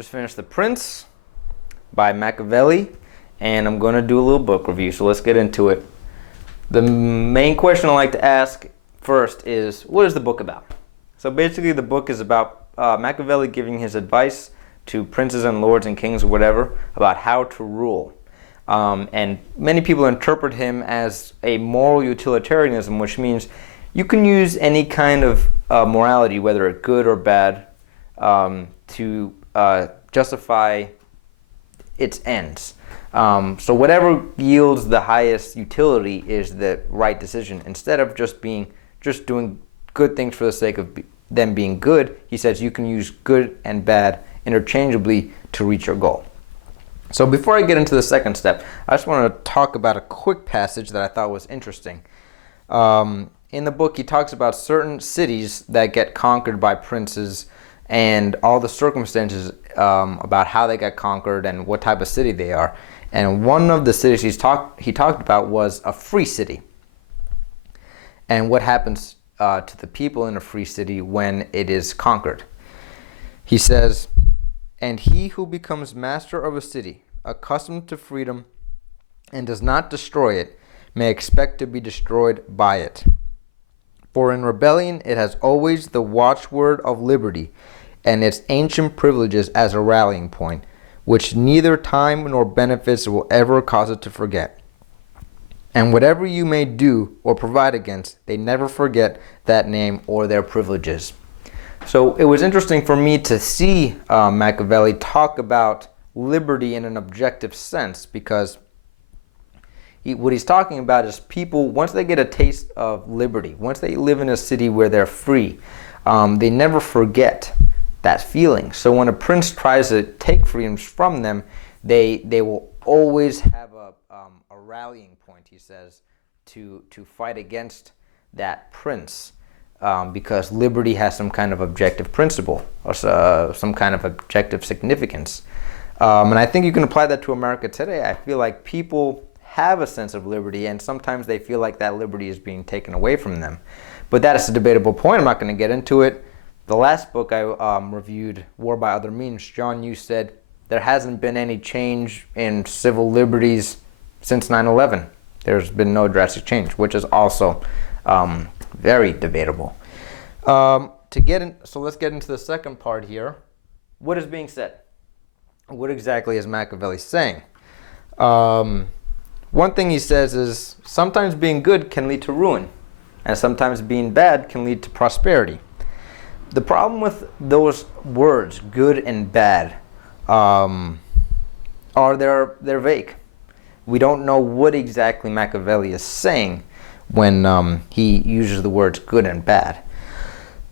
just finished The Prince by Machiavelli, and I'm going to do a little book review, so let's get into it. The main question I like to ask first is, what is the book about? So basically the book is about Machiavelli giving his advice to princes and lords and kings or whatever about how to rule. And many people interpret him as a moral utilitarianism, which means you can use any kind of morality, whether it's good or bad, to justify its ends. So whatever yields the highest utility is the right decision. Instead of just doing good things for the sake of them being good, he says you can use good and bad interchangeably to reach your goal. So before I get into the second step, I just want to talk about a quick passage that I thought was interesting. In the book, he talks about certain cities that get conquered by princes and all the circumstances about how they got conquered and what type of city they are. And one of the cities he talked about was a free city. And what happens to the people in a free city when it is conquered. He says, "And he who becomes master of a city, accustomed to freedom, and does not destroy it, may expect to be destroyed by it. For in rebellion it has always the watchword of liberty, and its ancient privileges as a rallying point, which neither time nor benefits will ever cause it to forget. And whatever you may do or provide against, they never forget that name or their privileges." So it was interesting for me to see Machiavelli talk about liberty in an objective sense, because what he's talking about is people, once they get a taste of liberty, once they live in a city where they're free, they never forget that feeling. So when a prince tries to take freedoms from them, they will always have a rallying point, he says, to fight against that prince, because liberty has some kind of objective principle or some kind of objective significance. And I think you can apply that to America today. I feel like people have a sense of liberty, and sometimes they feel like that liberty is being taken away from them. But that is a debatable point. I'm not going to get into it. The last book I reviewed, War by Other Means, John Yoo said there hasn't been any change in civil liberties since 9/11. There's been no drastic change, which is also very debatable. So let's get into the second part here. What is being said? What exactly is Machiavelli saying? One thing he says is sometimes being good can lead to ruin, and sometimes being bad can lead to prosperity. The problem with those words, good and bad, are they're vague. We don't know what exactly Machiavelli is saying when he uses the words good and bad.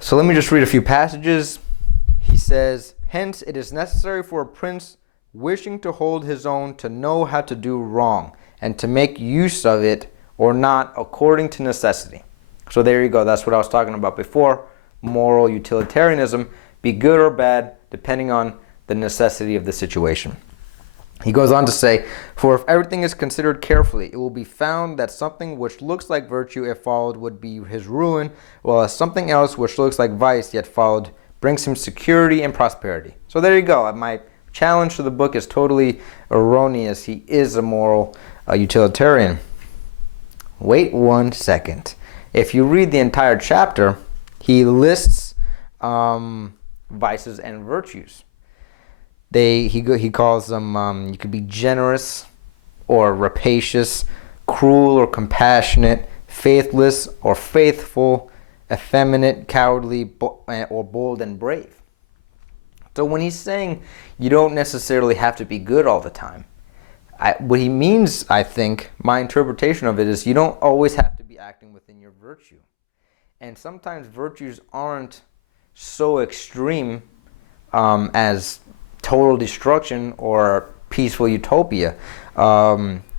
So let me just read a few passages. He says, "Hence it is necessary for a prince wishing to hold his own to know how to do wrong, and to make use of it or not according to necessity." So there you go. That's what I was talking about before. Moral utilitarianism, be good or bad depending on the necessity of the situation. He goes on to say, "For if everything is considered carefully, it will be found that something which looks like virtue if followed would be his ruin, while something else which looks like vice yet followed brings him security and prosperity." So there you go. My challenge to the book is totally erroneous. He is a moral utilitarian. Wait 1 second. If you read the entire chapter, he lists vices and virtues. He calls them, you could be generous or rapacious, cruel or compassionate, faithless or faithful, effeminate, cowardly, or bold and brave. So when he's saying you don't necessarily have to be good all the time, what he means, I think, my interpretation of it is you don't always have to be acting within your virtue. And sometimes virtues aren't so extreme as total destruction or peaceful utopia,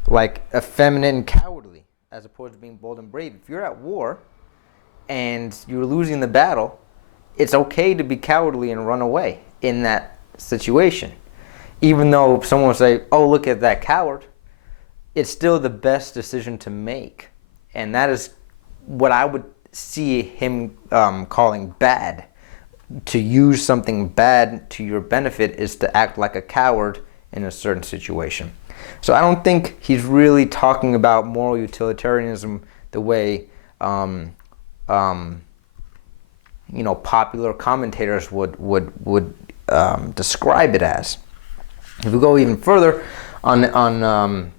like effeminate and cowardly, as opposed to being bold and brave. If you're at war and you're losing the battle, it's okay to be cowardly and run away in that situation. Even though someone will say, "Oh, look at that coward," it's still the best decision to make. And that is what I would see him calling bad. to use something bad to your benefit is to act like a coward in a certain situation. So I don't think he's really talking about moral utilitarianism the way popular commentators would describe it as. If we go even further on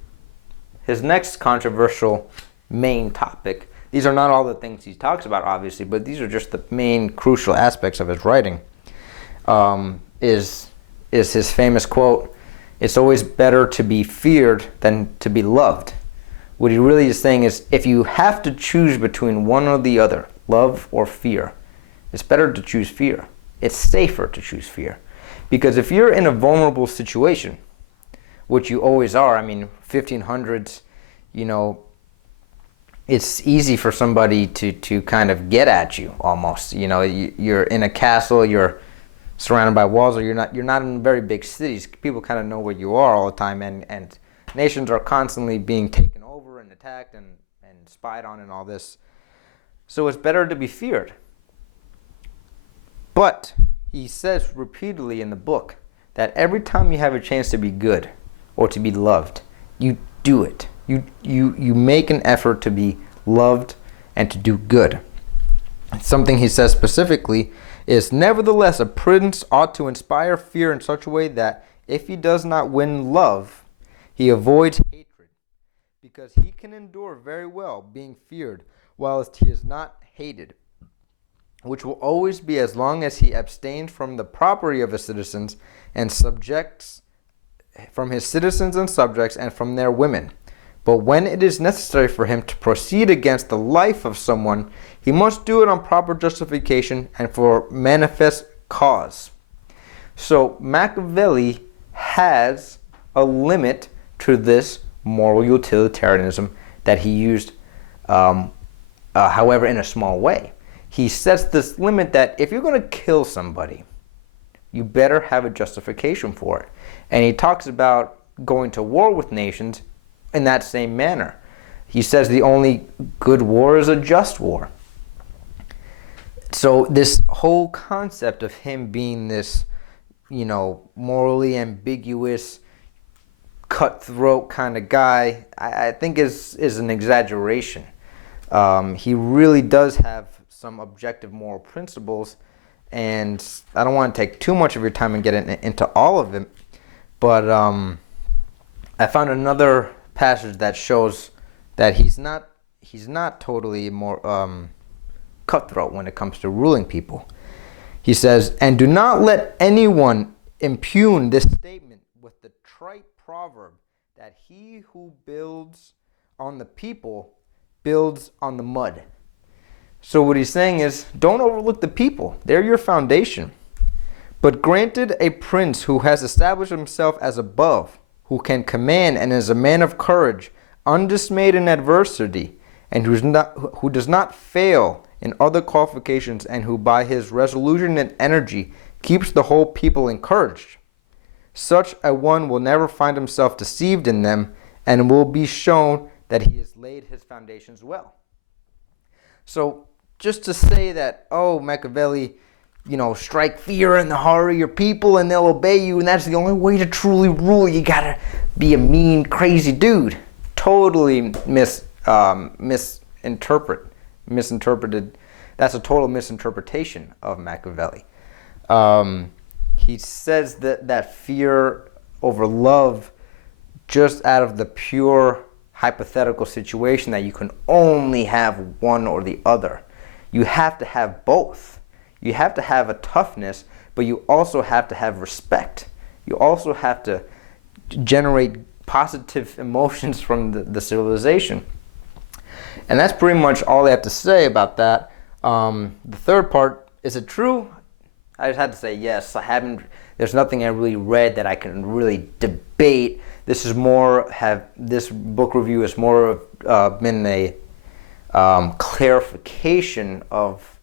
his next controversial main topic, these are not all the things he talks about, obviously, but these are just the main crucial aspects of his writing. Is his famous quote, "It's always better to be feared than to be loved." What he really is saying is, if you have to choose between one or the other, love or fear, it's better to choose fear. It's safer to choose fear. Because if you're in a vulnerable situation, which you always are, I mean, 1500s, it's easy for somebody to kind of get at you almost. You're in a castle, you're surrounded by walls, or you're not in very big cities. People kind of know where you are all the time, and nations are constantly being taken over and attacked and spied on and all this. So it's better to be feared. But he says repeatedly in the book that every time you have a chance to be good or to be loved, you do it. You make an effort to be loved and to do good. Something he says specifically is, "Nevertheless, a prince ought to inspire fear in such a way that if he does not win love, he avoids hatred, because he can endure very well being feared, whilst he is not hated, which will always be as long as he abstains from the property of his citizens and subjects, from his citizens and subjects, and from their women. But when it is necessary for him to proceed against the life of someone, he must do it on proper justification and for manifest cause." So Machiavelli has a limit to this moral utilitarianism that he used, however, in a small way. He sets this limit that if you're going to kill somebody, you better have a justification for it. And he talks about going to war with nations in that same manner. He says the only good war is a just war. So this whole concept of him being this, morally ambiguous, cutthroat kind of guy, I think is an exaggeration. He really does have some objective moral principles, and I don't want to take too much of your time and get into all of it, but I found another passage that shows that he's not totally more cutthroat when it comes to ruling people. He says, "And do not let anyone impugn this statement with the trite proverb that he who builds on the people builds on the mud." So what he's saying is, don't overlook the people. They're your foundation. "But granted a prince who has established himself as above, who can command and is a man of courage, undismayed in adversity, and who does not fail in other qualifications, and who by his resolution and energy keeps the whole people encouraged. Such a one will never find himself deceived in them, and will be shown that he has laid his foundations well." So just to say that, Machiavelli, strike fear in the heart of your people and they'll obey you, and that's the only way to truly rule, you gotta be a mean, crazy dude. Totally misinterpreted. That's a total misinterpretation of Machiavelli. He says that fear over love just out of the pure hypothetical situation that you can only have one or the other. You have to have both. You have to have a toughness, but you also have to have respect. You also have to generate positive emotions from the civilization. And that's pretty much all I have to say about that. The third part, is it true? I just had to say yes. There's nothing I really read that I can really debate. This book review has more been a clarification of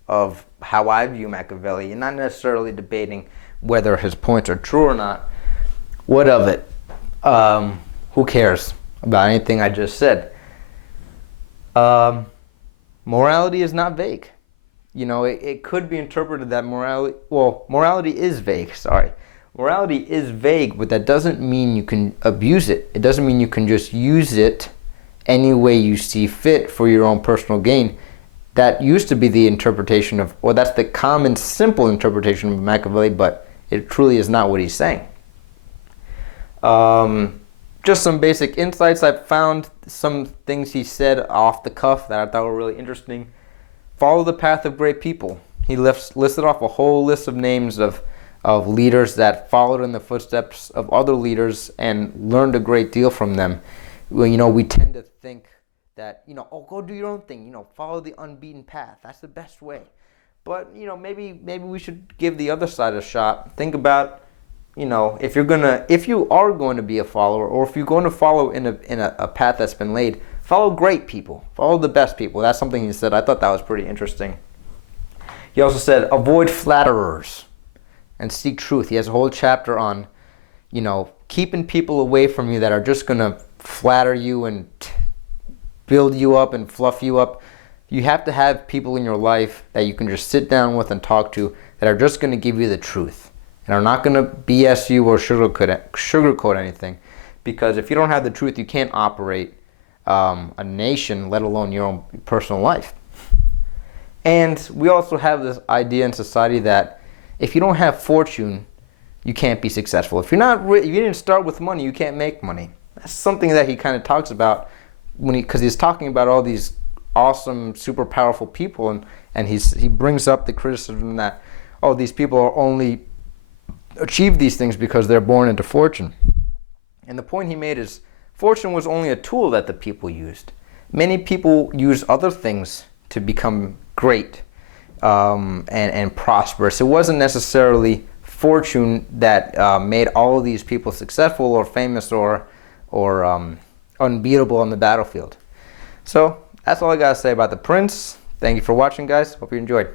how I view Machiavelli, and not necessarily debating whether his points are true or not. What of it? Who cares about anything I just said? Morality is not vague. it could be interpreted that morality is vague, sorry. Morality is vague, but that doesn't mean you can abuse it. It doesn't mean you can just use it any way you see fit for your own personal gain. That used to be the interpretation of, that's the common, simple interpretation of Machiavelli, but it truly is not what he's saying. Just some basic insights. I found some things he said off the cuff that I thought were really interesting. Follow the path of great people. He listed off a whole list of names of leaders that followed in the footsteps of other leaders and learned a great deal from them. Well, we tend to think that, go do your own thing, follow the unbeaten path. That's the best way. But, maybe we should give the other side a shot. Think about, if you are going to be a follower, or if you're going to follow in a path that's been laid, follow great people. Follow the best people. That's something he said. I thought that was pretty interesting. He also said, avoid flatterers and seek truth. He has a whole chapter on, keeping people away from you that are just going to flatter you and build you up and fluff you up. You have to have people in your life that you can just sit down with and talk to that are just going to give you the truth and are not going to BS you or sugarcoat anything. Because if you don't have the truth, you can't operate a nation, let alone your own personal life. And we also have this idea in society that if you don't have fortune, you can't be successful. If you didn't start with money, you can't make money. That's something that he kind of talks about because he's talking about all these awesome, super powerful people, and he brings up the criticism that, these people are only achieve these things because they're born into fortune. And the point he made is fortune was only a tool that the people used. Many people use other things to become great and prosperous. It wasn't necessarily fortune that made all of these people successful or famous or unbeatable on the battlefield. So that's all I got to say about the Prince. Thank you for watching, guys. Hope you enjoyed.